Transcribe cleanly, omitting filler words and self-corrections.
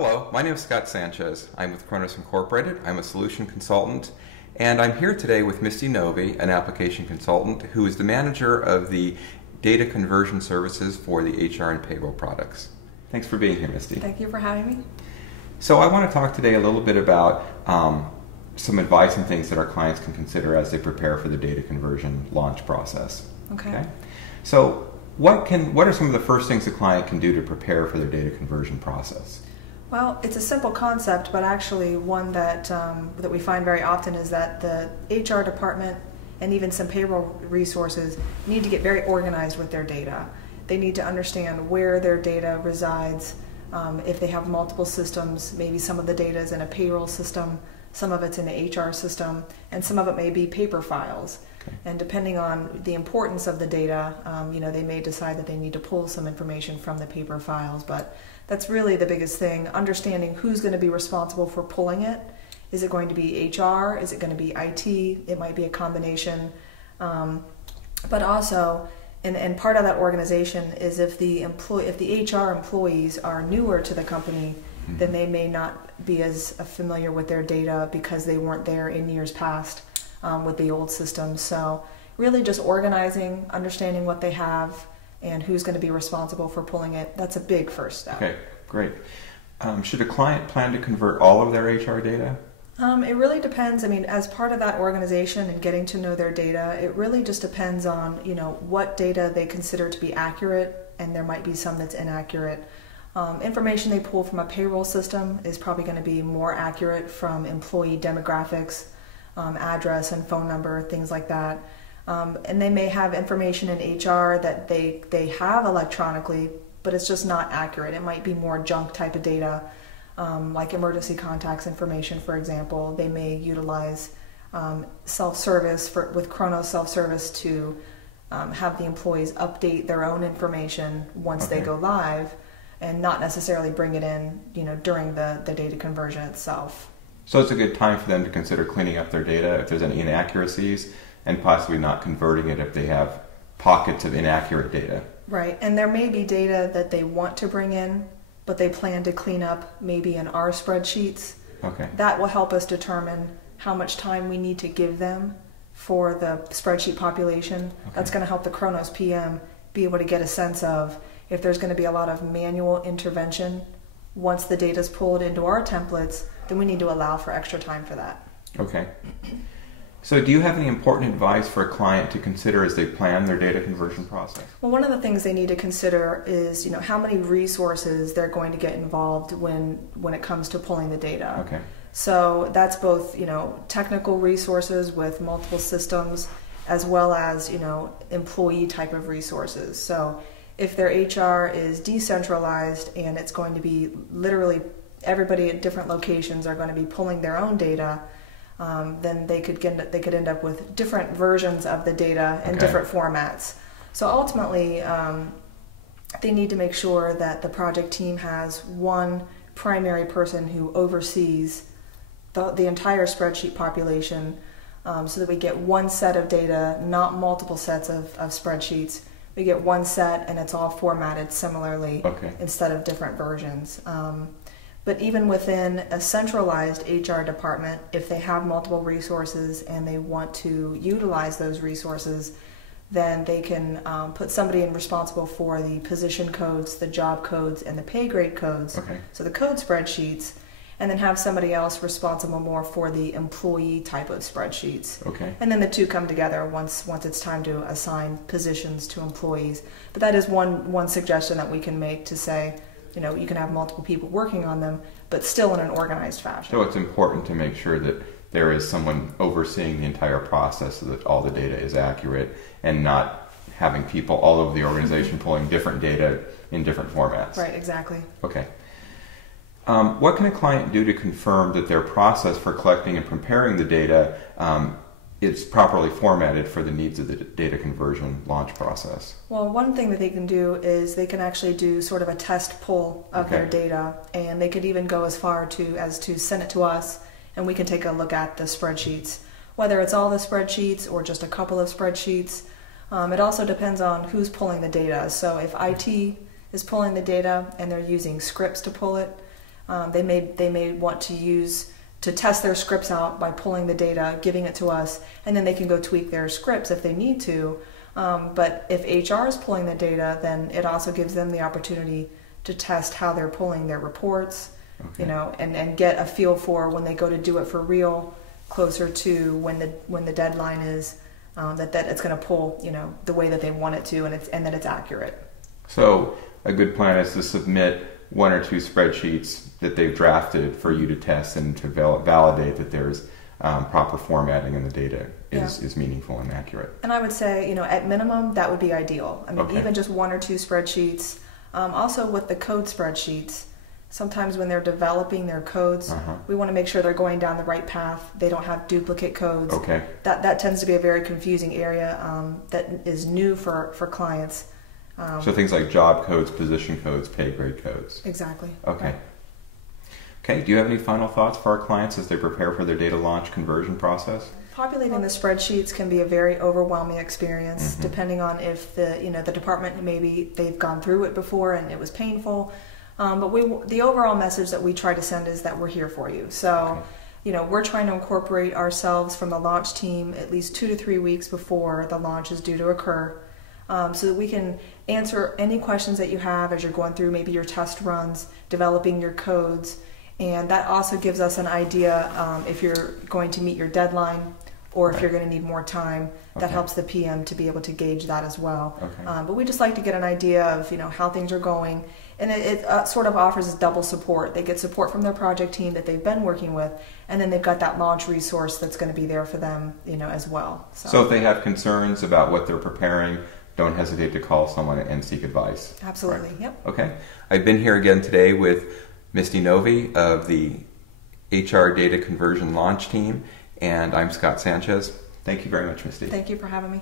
Hello, my name is Scott Sanchez. I'm with Kronos Incorporated. I'm a solution consultant, and I'm here today with Misty Novi, an application consultant who is the manager of the data conversion services for the HR and payroll products. Thanks for being here, Misty. Thank you for having me. So I want to talk today a little bit about some advice and things that our clients can consider as they prepare for the data conversion launch process. Okay. So what are some of the first things a client can do to prepare for their data conversion process? Well, it's a simple concept, but actually one that we find very often is that the HR department and even some payroll resources need to get very organized with their data. They need to understand where their data resides. If they have multiple systems, maybe some of the data is in a payroll system, some of it's in the HR system, and some of it may be paper files. Okay. And depending on the importance of the data, they may decide that they need to pull some information from the paper files, but that's really the biggest thing, understanding who's going to be responsible for pulling it. Is it going to be HR? Is it going to be IT? It might be a combination. But also, and part of that organization is if the HR employees are newer to the company, then they may not be as familiar with their data because they weren't there in years past with the old system. So really just organizing, understanding what they have, and who's going to be responsible for pulling it. That's a big first step. Okay, great. Should a client plan to convert all of their HR data? It really depends. I mean, as part of that organization and getting to know their data, it really just depends on, what data they consider to be accurate, and there might be some that's inaccurate. Information they pull from a payroll system is probably going to be more accurate from employee demographics, address and phone number, things like that. And they may have information in HR that they have electronically, but it's just not accurate. It might be more junk type of data, like emergency contacts information, for example. They may utilize self-service with Kronos self-service to have the employees update their own information once they go live, and not necessarily bring it in, during the data conversion itself. So it's a good time for them to consider cleaning up their data if there's any inaccuracies, and possibly not converting it if they have pockets of inaccurate data. Right, and there may be data that they want to bring in, but they plan to clean up maybe in our spreadsheets. Okay. That will help us determine how much time we need to give them for the spreadsheet population. Okay. That's going to help the Kronos PM be able to get a sense of if there's going to be a lot of manual intervention once the data is pulled into our templates, then we need to allow for extra time for that. Okay. So do you have any important advice for a client to consider as they plan their data conversion process? Well, one of the things they need to consider is, how many resources they're going to get involved when it comes to pulling the data. Okay. So that's both, technical resources with multiple systems, as well as, employee type of resources. So if their HR is decentralized and it's going to be literally everybody at different locations are going to be pulling their own data, then they could end up with different versions of the data in different formats. So ultimately, they need to make sure that the project team has one primary person who oversees the entire spreadsheet population, so that we get one set of data, not multiple sets of spreadsheets. We get one set and it's all formatted similarly instead of different versions. But even within a centralized HR department, if they have multiple resources and they want to utilize those resources, then they can put somebody in responsible for the position codes, the job codes, and the pay grade codes, so the code spreadsheets, and then have somebody else responsible more for the employee type of spreadsheets. And then the two come together once it's time to assign positions to employees. But that is one suggestion that we can make to say, you can have multiple people working on them, but still in an organized fashion. So it's important to make sure that there is someone overseeing the entire process so that all the data is accurate, and not having people all over the organization pulling different data in different formats. Right, exactly. Okay. What can a client do to confirm that their process for collecting and preparing the data is properly formatted for the needs of the data conversion launch process? Well, one thing that they can do is they can actually do sort of a test pull of their data, and they could even go as far as to send it to us, and we can take a look at the spreadsheets, whether it's all the spreadsheets or just a couple of spreadsheets. It also depends on who's pulling the data. So if IT is pulling the data and they're using scripts to pull it, They may want to test their scripts out by pulling the data, giving it to us, and then they can go tweak their scripts if they need to. But if HR is pulling the data, then it also gives them the opportunity to test how they're pulling their reports, okay, and get a feel for when they go to do it for real, closer to when the deadline is, that it's going to pull, the way that they want it to, and that it's accurate. So a good plan is to submit 1 or 2 spreadsheets that they've drafted for you to test and to validate that there's proper formatting and the data is meaningful and accurate. And I would say, at minimum, that would be ideal. I mean, okay, even just 1 or 2 spreadsheets. Also with the code spreadsheets, sometimes when they're developing their codes, we want to make sure they're going down the right path. They don't have duplicate codes. Okay. That tends to be a very confusing area that is new for clients. So things like job codes, position codes, pay grade codes. Exactly. Okay. Okay, do you have any final thoughts for our clients as they prepare for their data launch conversion process? Populating the spreadsheets can be a very overwhelming experience, depending on if the department, maybe they've gone through it before and it was painful. But the overall message that we try to send is that we're here for you. So, we're trying to incorporate ourselves from the launch team at least 2 to 3 weeks before the launch is due to occur, so that we can answer any questions that you have as you're going through maybe your test runs, developing your codes. And that also gives us an idea if you're going to meet your deadline or if you're going to need more time. That helps the PM to be able to gauge that as well. Okay. But we just like to get an idea of how things are going, and it sort of offers double support. They get support from their project team that they've been working with, and then they've got that launch resource that's going to be there for them, as well. So if they have concerns about what they're preparing, don't hesitate to call someone and seek advice. Absolutely. Right? Yep. Okay. I've been here again today with Misty Novi of the HR Data Conversion Launch Team, and I'm Scott Sanchez. Thank you very much, Misty. Thank you for having me.